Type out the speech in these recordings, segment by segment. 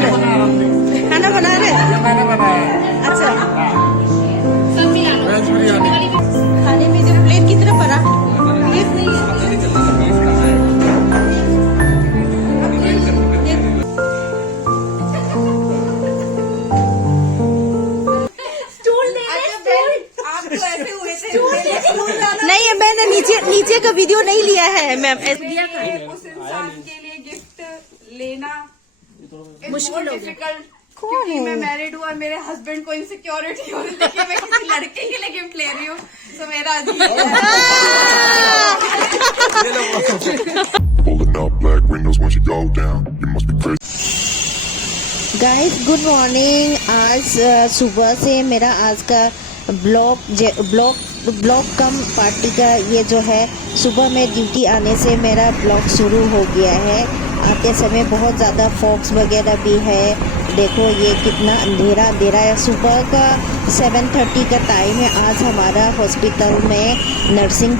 बना रहे? खाना बना रहे? मैंने बनाया अच्छा, वेज बिरयानी। खाने में जो प्लेट कितना पड़ा? प्लेट नहीं है। नहीं, मैंने नीचे का वीडियो नहीं लिया है मैम। उस इंसान के लिए गिफ्ट लेना मुश्किल डिफिकल्ट, क्योंकि मैं मैरिड हूँ और मेरे हस्बैंड को इनसिक्योरिटी हो रही है कि मैं किसी लड़के के लिए गिफ्ट ले रही हूँ, तो मेरा अजीब Pulling up black windows once you go down. You must be crazy. Guys good morning. आज सुबह से मेरा आज का ब्लॉग कम पार्टी का ये जो है, सुबह में ड्यूटी आने से मेरा ब्लॉग शुरू हो गया है। आते समय बहुत ज़्यादा फॉग्स वगैरह भी है। देखो ये कितना अंधेरा है। सुबह का 7:30 का टाइम है। आज हमारा हॉस्पिटल में nursing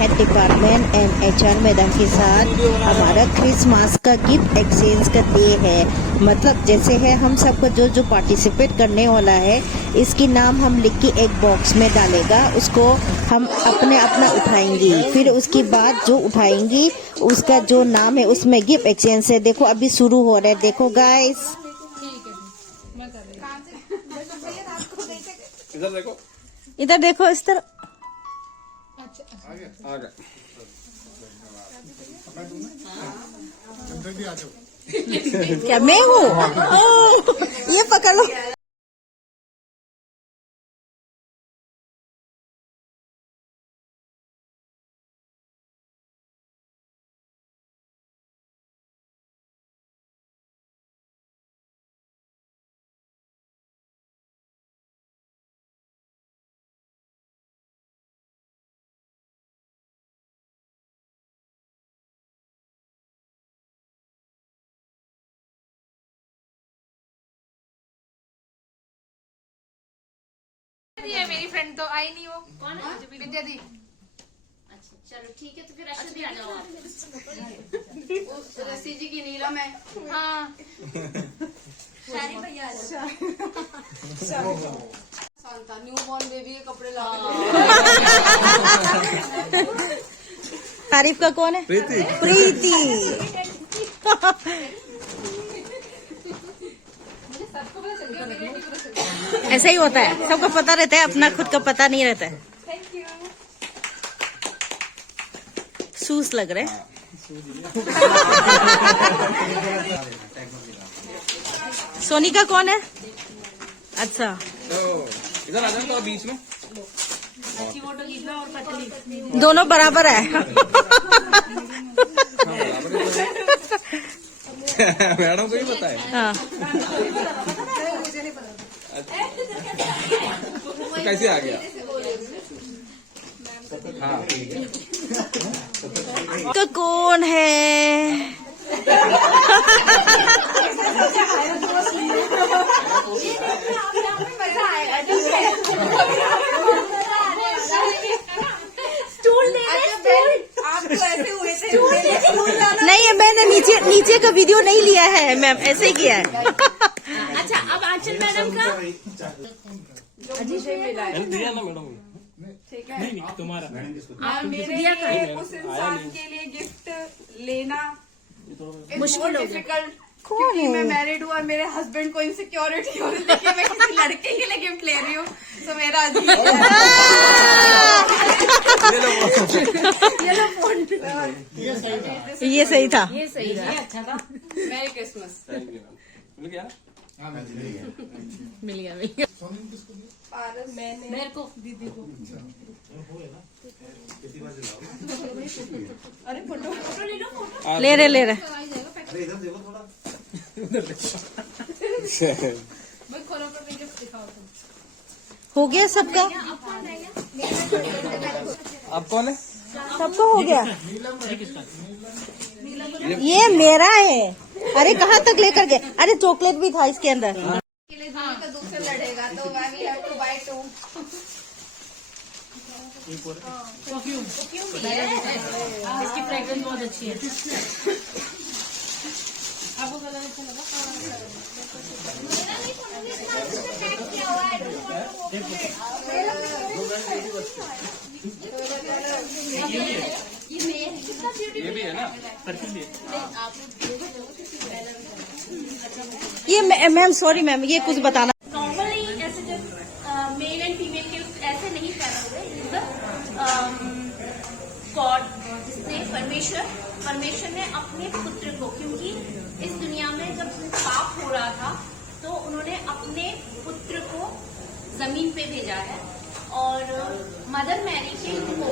head department and HR madam के साथ हमारा क्रिसमस का गिफ्ट एक्सचेंज का डे है। मतलब जैसे है हम सबको जो पार्टिसिपेट करने वाला है, इसकी नाम हम लिख के एक बॉक्स में डालेगा, उसको हम अपना उठाएंगी। फिर उसके बाद जो उठाएंगी उसका जो नाम है उसमें गिफ्ट एक्सचेंज है। देखो अभी शुरू हो रहा है। देखो गाइस, इधर देखो इस तरह। आ गया क्या मैं हूँ? ये पकड़ लो। ये मेरी फ्रेंड तो आई नहीं, वो कौन है? विद्या दी। अच्छा चलो ठीक है, तो फिर अशु भी आ जाओ आप। रसी जी की नीलम है। हाँ शारी भैया आ जाओ। शांता न्यू बॉर्न बेबी के कपड़े ला तारीफ का कौन है? प्रीति। ऐसा ही होता है, सबको पता रहता है, अपना खुद का पता नहीं रहता है। शूज लग रहे हैं। सोनी का कौन है? अच्छा, इधर आ जाओ तो बीच में। दोनों बराबर है। मैडम को ही पता है। हाँ। तो कैसे आ गया? हाँ का कौन है? नहीं, मैंने नीचे का वीडियो नहीं लिया है मैम, ऐसे ही किया है। अच्छा अब आंचल मैडम का दिया ना मैडम। ठीक है। नहीं तुम्हारा मेरे लिए उस इंसान के लिए गिफ्ट लेना मुश्किल डिफिकल्ट, क्योंकि मैं मैरिड हूँ और मेरे हस्बैंड को इनसिक्योरिटी हो रही है कि मैं किसी लड़के के लिए गिफ्ट ले रही हूँ, तो मेरा अजीब ये सही था। ये सही था, अच्छा था। मेरी क्रिसमस मिल गया। मिल गया। मेरे को दीदी को। अरे फोटो ले लो, फोटो ले रहे अरे इधर देखो थोड़ा। मैं खोलो पर दिखाओ तुम। हो गया सबका? आप कौन है? सबका हो गया। ये मेरा है। अरे कहाँ तक लेकर गए? अरे चॉकलेट भी था इसके अंदर। के लिए तो दूसरे लड़ेगा, तो I will have to buy 2। इसकी फ्रेग्रेंस बहुत अच्छी है। आपको कलर अच्छा लगा? ये भी है ना ये मैम सॉरी मैम, ये कुछ बताना। नॉर्मली ऐसे जब मेल एंड फीमेल के ऐसे नहीं पहने हुए गॉड, जिसने परमेश्वर ने अपने पुत्र को, क्योंकि इस दुनिया में जब पाप हो रहा था तो उन्होंने अपने पुत्र को जमीन पे भेजा है और मदर मैरी के वो,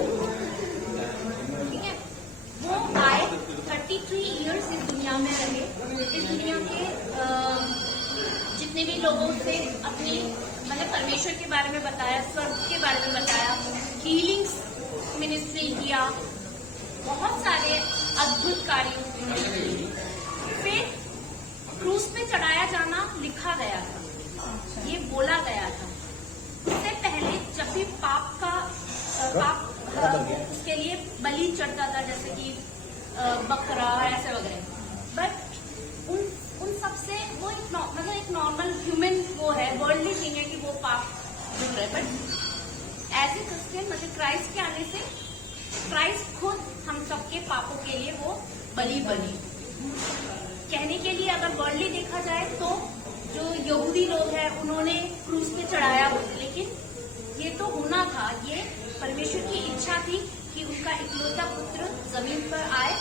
ठीक है, वो आए 33 इयर्स इस दुनिया में रहे। इस दुनिया के जितने भी लोगों से अपनी मतलब परमेश्वर के बारे में बताया, स्वर्ग के बारे में बताया, हीलिंग्स मिनिस्ट्री किया, बहुत सारे अद्भुत कार्य उसने किए। फिर क्रूस पे चढ़ाया जाना लिखा गया था, ये बोला गया था। उससे पहले जब भी पाप उसके लिए बलि चढ़ता था, जैसे कि बकरा ऐसे वगैरह, बट उन सबसे वो मतलब एक नॉर्मल ह्यूमन वो है, वर्ल्डली थिंग है कि वो पाप जुड़ रहे, बट एज ए क्रिश्चियन मतलब क्राइस्ट के आने से क्राइस्ट खुद हम सबके पापों के लिए वो बलि बने। कहने के लिए अगर वर्ल्डली देखा जाए तो जो यहूदी लोग हैं उन्होंने क्रूस पे चढ़ाया, लेकिन ये तो होना था, ये परमेश्वर की इच्छा थी कि उनका इकलौता पुत्र जमीन पर आए,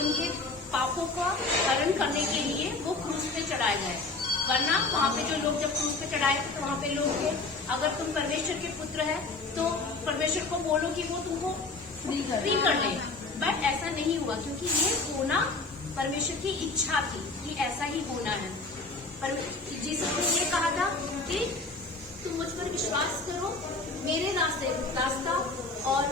उनके पापों का हरण करने के लिए वो क्रूस पे चढ़ाया जाए। वरना वहाँ पे जो लोग जब क्रूस पे चढ़ाए तो वहाँ पे लोग थे, अगर तुम परमेश्वर के पुत्र है तो परमेश्वर को बोलो कि वो तुमको फ्री कर ले, बट ऐसा नहीं हुआ, क्योंकि ये होना परमेश्वर की इच्छा थी कि ऐसा ही होना है। पर जिसने ये कहा था कि तुम मुझ पर विश्वास करो, मेरे रास्ता और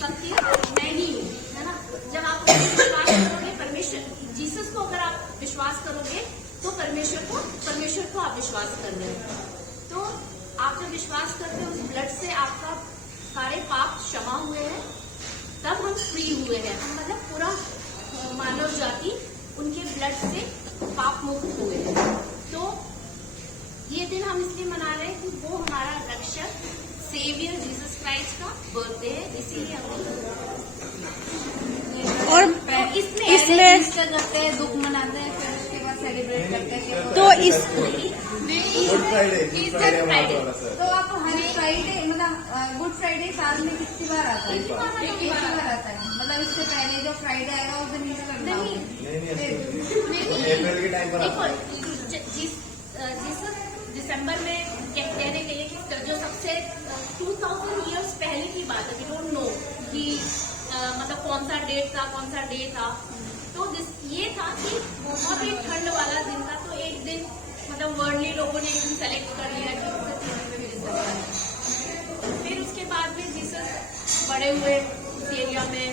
सत्य मैं ही हूँ, है ना। जब आप विश्वास करोगे परमेश्वर, जीसस को अगर आप विश्वास करोगे तो परमेश्वर को आप विश्वास कर रहे हो। तो आप जब विश्वास करते हो, उस ब्लड से आपका सारे पाप क्षमा हुए हैं, तब हम फ्री हुए हैं। हम मतलब पूरा मानव जाति उनके ब्लड से पाप मुक्त हुए हैं। तो ये दिन हम इसलिए मना रहे हैं कि वो हमारा रक्षक सेवियर जीसस क्राइस्ट का बर्थडे है, इसीलिए हम और इसमें करते हैं, दुख मनाते हैं, फिर उसके बाद सेलिब्रेट करते हैं। तो इस ईस्टर फ्राइडे तो आप हर फ्राइडे मतलब गुड फ्राइडे साल में कितनी बार आता है? एक ही बार आता है। मतलब इससे पहले जो फ्राइडे आएगा उस दिन ईस्टर जीसस दिसंबर में कहने के लिए कि जो सबसे 2000 इयर्स पहले की बात है, वी डोंट नो कि मतलब कौन सा डे था। तो ये था कि बहुत ही ठंड वाला दिन था, तो एक दिन मतलब वर्ल्डली लोगों ने एक दिन सेलेक्ट कर लिया कि फिर उसके बाद में जीसस बड़े हुए उस एरिया में,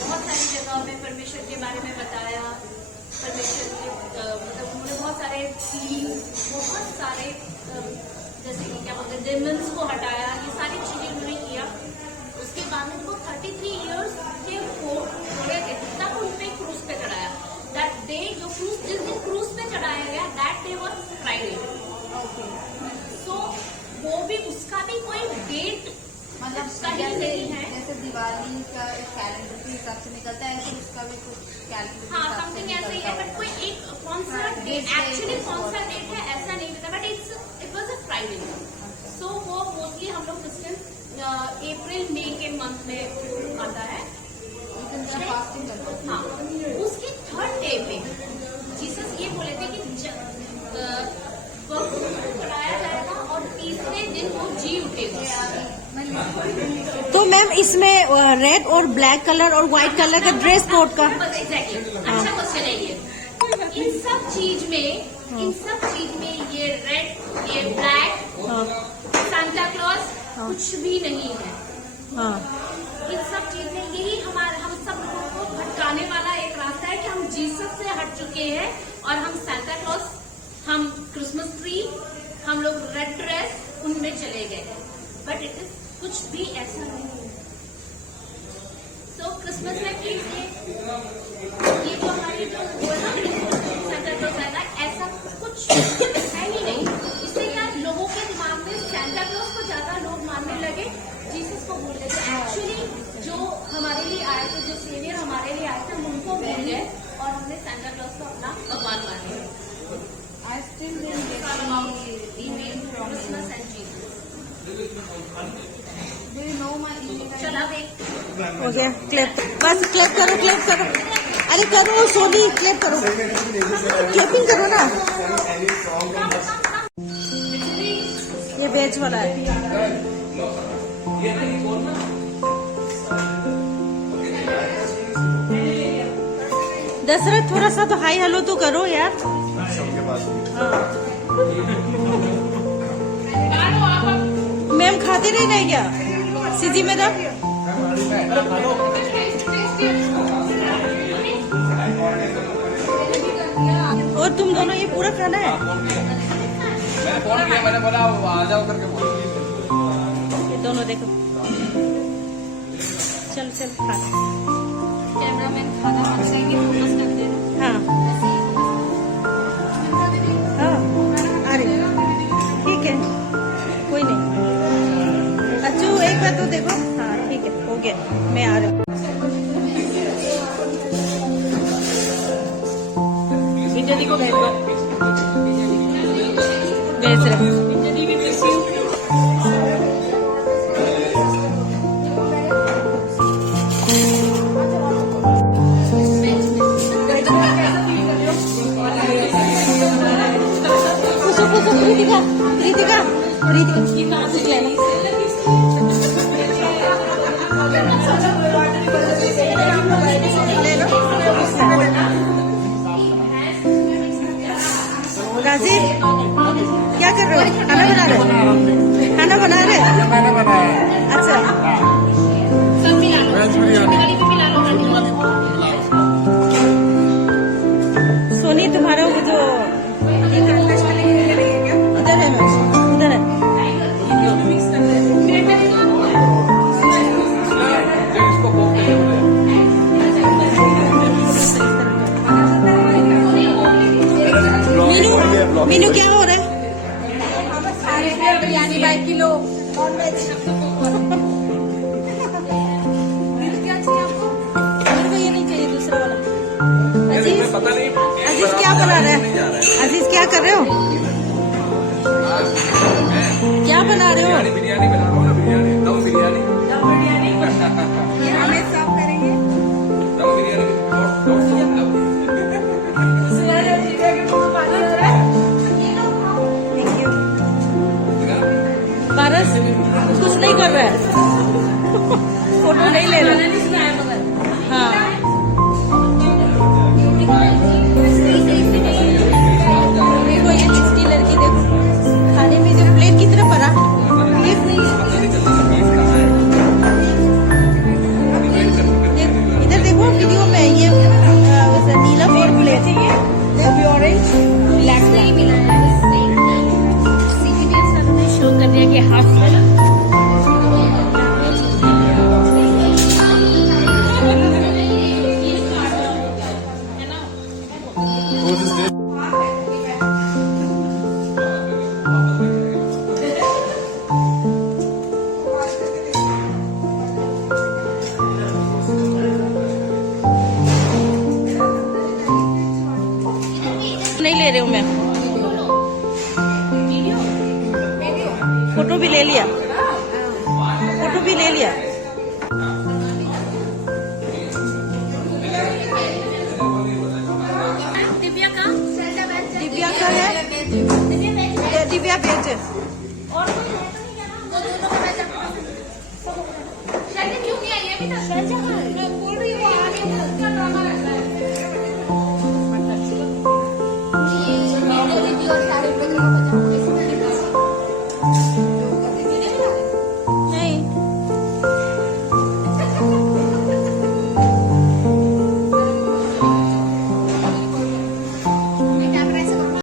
बहुत सारी जगहों में परमेश्वर के बारे में बताया, परमेश्वर के मतलब उन्होंने बहुत सारे बहुत सारे जैसे कि क्या बोलते हैं डेमन्स को हटाया, ये सारी चीजें उन्होंने किया। उसके बाद में उनको 33 इयर्स के हो गए थे, तब उन पे क्रूस पे चढ़ाया। दैट डे जो जिस दिन क्रूस पे चढ़ाया गया, that day was Friday. So वो भी उसका भी कोई डेट मतलब सही नहीं है। जैसे दिवाली का कैलेंडर के हिसाब से निकलता है, ऐसे उसका भी कुछ कैलेंडर हाँ समथिंग ऐसा ही है, बट कोई एक कौन सा एक्चुअली कौन सा डेट है ऐसा नहीं पता, but it was a Friday. So वो मोस्टली हम लोग क्रिश्चियन अप्रैल मई के मंथ में आता है। फास्टिंग करते हैं। हाँ, उसके थर्ड डे पे जीसस ये बोले थे कि वो चढ़ाया जाएगा और तीसरे दिन वो जी उठेगा। तो मैम इसमें रेड और ब्लैक कलर और व्हाइट कलर का ड्रेस कोड का एग्जैक्टली अच्छा क्वेश्चन है ये। इन सब चीज में ये रेड, ये ब्लैक, सांता क्लॉज कुछ भी नहीं है। हाँ, इन सब चीज में यही हम सब लोगों को भटकाने वाला एक रास्ता है कि हम जीसस से हट चुके हैं और हम सांता क्लॉज, हम क्रिसमस ट्री, हम लोग रेड ड्रेस उनमें चले गए, बट इट इज कुछ भी ऐसा नहीं है। तो क्रिसमस में प्लीज ये जो हमारी जो सांता क्लॉज आएगा, ऐसा कुछ देख। हो गया क्लैप, बस क्लैप करो, क्लैप करो, अरे करो सोनी, क्लैप करो, क्लैपिंग करो ना। ये वेज वाला है। दशरथ थोड़ा सा तो हाई हेलो तो करो यार। हाँ। मैम खाते नहीं नहीं क्या सीजी मैडम? और तुम दोनों ये पूरा खाना है? मैंने फोन किया, मैंने बोला आ जाओ करके बोल। ये दोनों देखो, चल चल खा। कैमरामैन खाना खाएंगे, फोकस कर देना। हाँ हाँ, अरे ठीक है, कोई नहीं। अच्छू एक बार तो देखो। हाँ ठीक है, हो गया, मैं आ रहा हूँ। बिजली को भेज दो, भेज रहे। प्रीतिका, प्रीतिका, प्रीतिका, कुछ लेना। राजीव क्या कर रहे हो? खाना बना रहे? खाना बना रहे? मैंने बनाया। अच्छा, वेज बिरयानी। सोनी तुम्हारा वो जो उधर है ना, उधर है। इसको मीनू, मीनू क्या हो रहा है? बिरयानी 2 किलो। मेरे को ये नहीं चाहिए, दूसरा वाला। अजीज, पता नहीं अजीज क्या बना रहे हैं? अजीज क्या कर रहे हो? क्या बना रहे हो? बिरयानी बना रहा हूँ ना, बिरयानी, दम बिरयानी। ये हमें सर्व करेंगे। दम बिरयानी पारस कुछ नहीं कर रहा है, फोटो नहीं ले रहा। हाँ देखो, ये चिस्टी लड़की देखो, खाने में जो प्लेट कितना बड़ा, देख नहीं इधर देखो वीडियो में, ये नीला और प्लेट, ये ऑरेंज ब्लैक से ही मिला है, CGPS सर ने शो कर दिया कि हाफ है ना। नहीं ले रही हूँ मैं, फोटो भी ले लिया, फोटो भी ले लिया। दिव्या का दिव्या का है, दिव्या भेज। और कोई है तो नहीं क्या नाम? वो दोनों का बैच आपको शैली क्यों नहीं आई है अभी तक? शैली कहाँ है? मैं बोल रही हूँ वो आ गई है, उसका ड्रामा रहता है। ये दीदी और सारे बच्चों को बचाओ।